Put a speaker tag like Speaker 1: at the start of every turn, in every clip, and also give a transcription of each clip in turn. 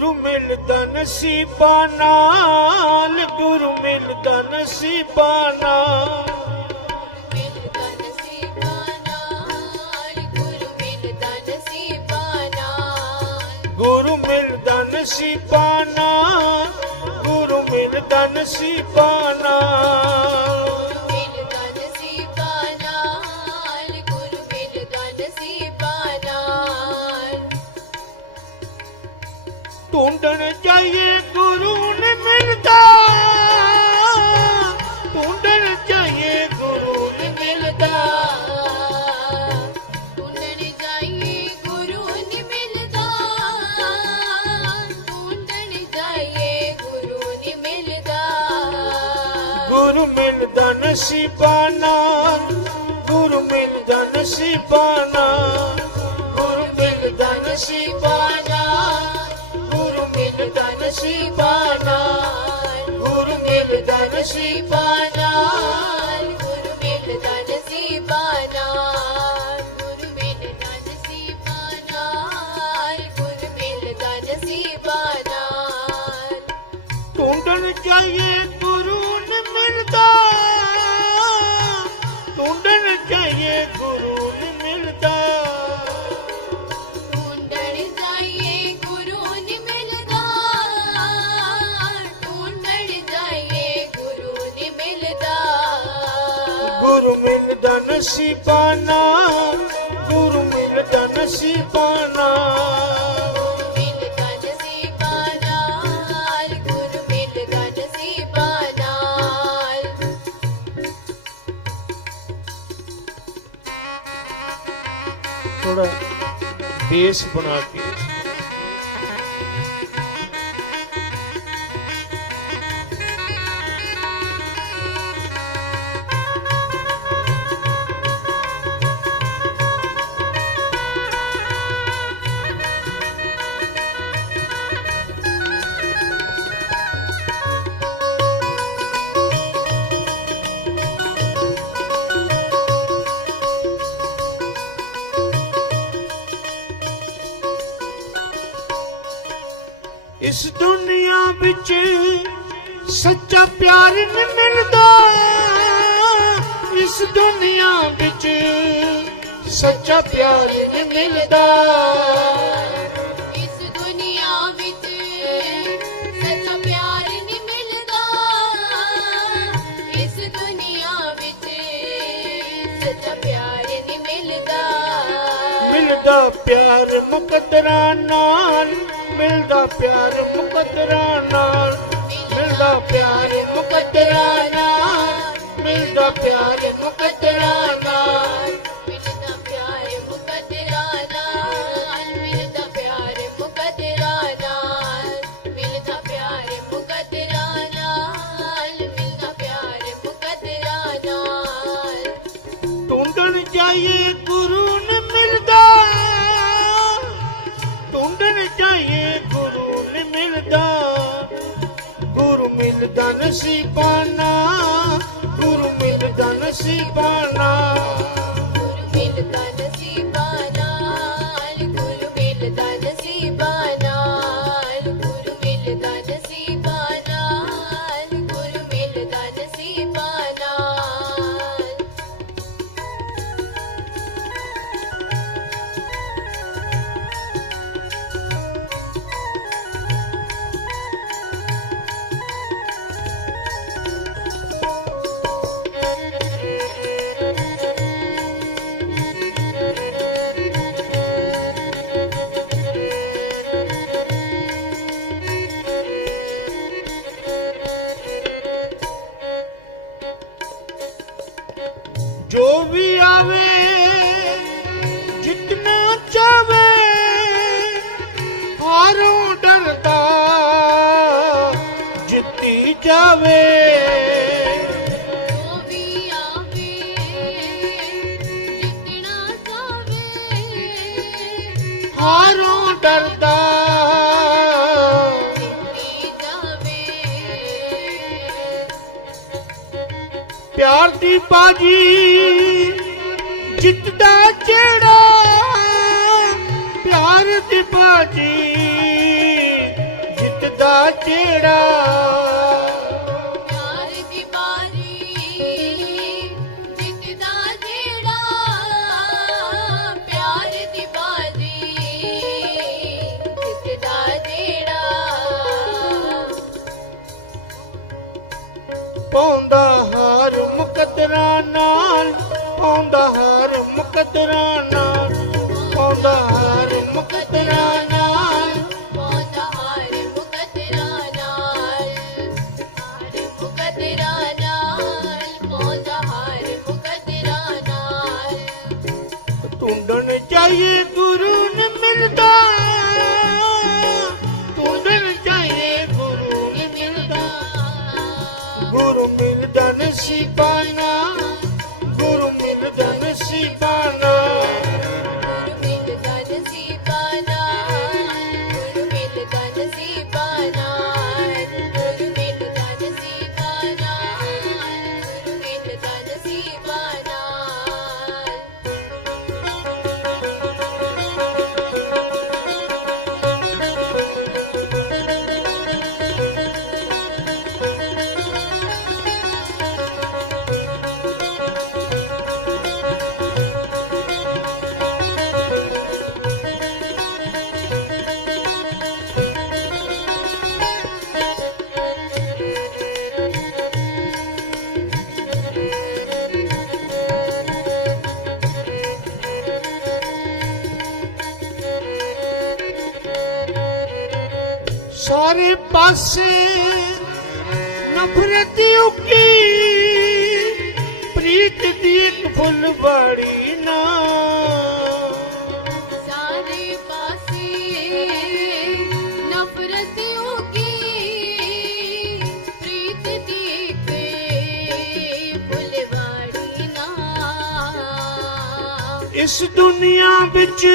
Speaker 1: ਗੁਰੂ ਮਿਲਦਾ ਨਸੀਬਾਂ ਨਾਲ। ਗੁਰੂ ਮਿਲਦਾ ਨਸੀਬਾਂ ਨਾਲ।
Speaker 2: ਮਿਲਦਾ ਨਸੀਬਾਂ ਨਾਲ ਗੁਰੂ ਮਿਲਦਾ ਨਸੀਬਾਂ
Speaker 1: ਢੂੰਡਣ ਜਾਈਏ ਗੁਰੂ ਨੇ ਮਿਲਦਾ ਢੂੰਡਣ ਜਾਈਏ ਗੁਰੂ ਨੇ ਮਿਲਦਾ
Speaker 2: ਟੁੰਡਣ ਜਾਈਏ ਗੁਰੂ ਨੀ ਮਿਲਦਾ ਟੁੰਡਣ ਜਾਈਏ ਗੁਰੂ ਨੀ ਮਿਲਦਾ
Speaker 1: ਗੁਰੂ ਮਿਲਦਾ ਨਸੀਬਾਂ ਨਾਲ। ਗੁਰੂ ਮਿਲਦਾ ਨਸੀਬਾਂ ਢੂੰਡਣ ਜਾਈਏ ਗੁਰੂ ਨੇ ਮਿਲਦਾ ਢੂੰਡਣ ਜਾਈਏ ਗੁਰੂ ਨੇ ਮਿਲਦਾ
Speaker 2: ਜਾਈਏ ਗੁਰੂ ਮਿਲਦਾ ਟੁੰਡਣ
Speaker 1: ਪਿੱਤਲ ਬੇਸ ਬਣਾ ਕੇ ਸੱਚਾ ਪਿਆਰ ਨਹੀਂ ਮਿਲਦਾ ਇਸ ਦੁਨੀਆ ਵਿੱਚ। ਸੱਚਾ ਪਿਆਰ ਨਹੀਂ ਮਿਲਦਾ।
Speaker 2: ਇਸ ਦੁਨੀਆ ਵਿੱਚ ਸੱਚਾ ਪਿਆਰ ਨਹੀਂ ਮਿਲਦਾ। ਇਸ ਦੁਨੀਆ ਵਿੱਚ ਸੱਚਾ ਪਿਆਰ ਨਹੀਂ ਮਿਲਦਾ।
Speaker 1: ਮਿਲਦਾ ਪਿਆਰ ਮੁਕੱਦਰਾਂ ਨਾਲ ਮਿਲਦਾ ਪਿਆਰ ਮੁਕੱਦਰਾਂ ਨਾਲ ਮਿਲਦਾ ਕਤਰਾ ਨਾ ਮਿਲਦਾ ਪਿਆਰ ਮੁਕਤਰਾ ਨਾ ਮਿਲਦਾ ਨਸੀ ਪਾਣਾ ਗੁਰੂ ਮਿਲਦਾ ਨਸੀ ਪਾਣਾ ਗੁਰੂ ਮਿਲਦਾ ਜਾਵੇ ਹਾਰੋਂ ਡਰਦਾ। ਪਿਆਰ ਦੀ ਬਾਜੀ ਜਿੱਤਦਾ ਜਿਹੜਾ ਪਿਆਰ ਦੀ ਬਾਜੀ ਦਾ ਜਿਹੜਾ ਮੁਕਦਰਾਂ ਨਾਲ ਪਾਉਂਦਾ ਹਾਰ ਮੁਕਦਰਾਂ ਨਾਲ ਪਾਉਂਦਾ ਹਾਰ ਮੁਕਦਰਾਂ ਨਾਲ।
Speaker 2: ਪੌਂਦਾ ਹਾਰ ਮੁਕਦਰਾ ਨਾਲ ਹਾਰ ਮੁਕਦਰਾ ਨਾਲ ਪੌਂਦਾ ਹਾਰ ਮੁਕਦਰਾ ਨਾਲ।
Speaker 1: ਟੁੰਡਣ ਚਾਹੀਏ ਗੁਰੂ ਨੇ ਮਿਲਦਾ ਟੁੰਡਣ ਚਾਹੀਏ ਗੁਰੂ ਨੇ ਮਿਲਦਾ ਗੁਰੂ ਮਿਲਦਾ ਨਸੀਬਾਨਾ ਸਾਰੇ ਪਾਸੇ ਨਫ਼ਰਤ ਉਕੀ। ਪ੍ਰੀਤ ਦੀ ਇੱਕ ਨਾ।
Speaker 2: ਸਾਰੇ ਪਾਸੇ ਨਫ਼ਰਤ ਹੋਗੀ ਪ੍ਰੀਤ ਦੀ ਤੇ ਫੁੱਲਵਾੜੀ ਨਾ।
Speaker 1: ਇਸ ਦੁਨੀਆ ਵਿੱਚ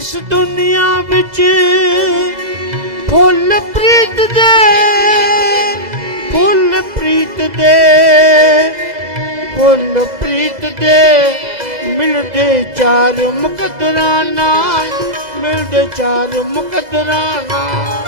Speaker 1: ਇਸ ਦੁਨੀਆ ਵਿੱਚ ਫੁੱਲ ਪ੍ਰੀਤ ਦੇ, ਫੁੱਲ ਪ੍ਰੀਤ ਦੇ, ਫੁੱਲ ਪ੍ਰੀਤ ਦੇ ਮਿਲਦੇ ਚਾਰ ਮੁਕਦਰਾਂ ਨਾਲ ਮਿਲਦੇ ਚਾਰ ਮੁਕਦਰਾਂ ਨਾਲ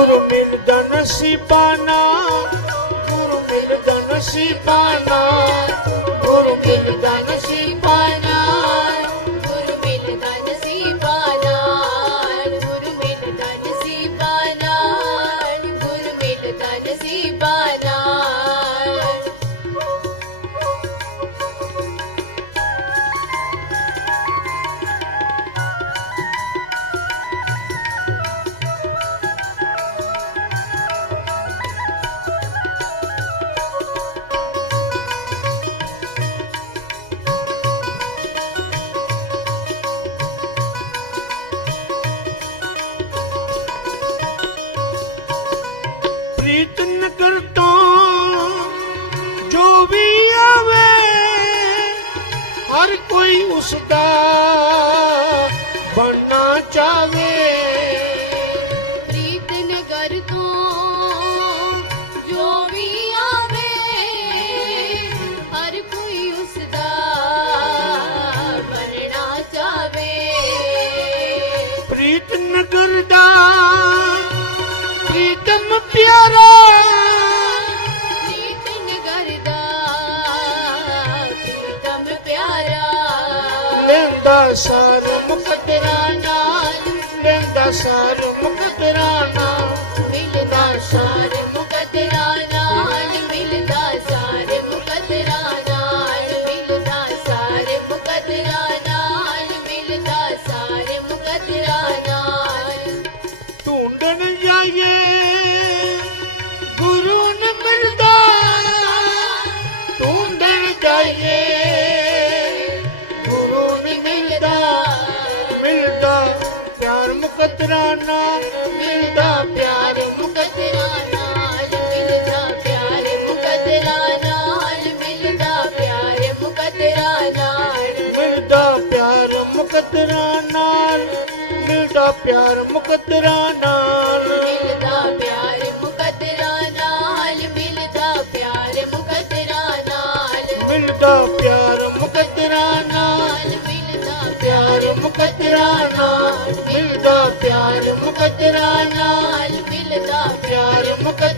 Speaker 1: ਗੁਰੂ ਮਿਲਦਾ ਨਸੀਬਾਨਾ ਗੁਰੂ ਮਿਲਦਾ ਨਸੀਬਾਨਾ ਕੋਈ ਉਸ ਦਾ ਬਣਨਾ ਚਾਵੇ ਪਿਆਰਾ
Speaker 2: ਨਜ਼ਰਾਨਾ ਮਿਲਦਾ ਪਿਆਰ ਮੁਕਦਰਾਨਾ ਹਲ
Speaker 1: ਮਿਲਦਾ ਪਿਆਰ ਮੁਕਦਰਾਨਾ ਹਲ ਮਿਲਦਾ ਪਿਆਰ ਮੁਕਦਰਾਨਾ
Speaker 2: ਮਿਲਦਾ ਪਿਆਰ
Speaker 1: ਮੁਕਦਰਾਨਾ ਮਿਲਦਾ
Speaker 2: ਪਿਆਰ ਮੁਕਦਰਾਨਾ बिला प्यार
Speaker 1: मुक़ान बिल
Speaker 2: प्यार मुकत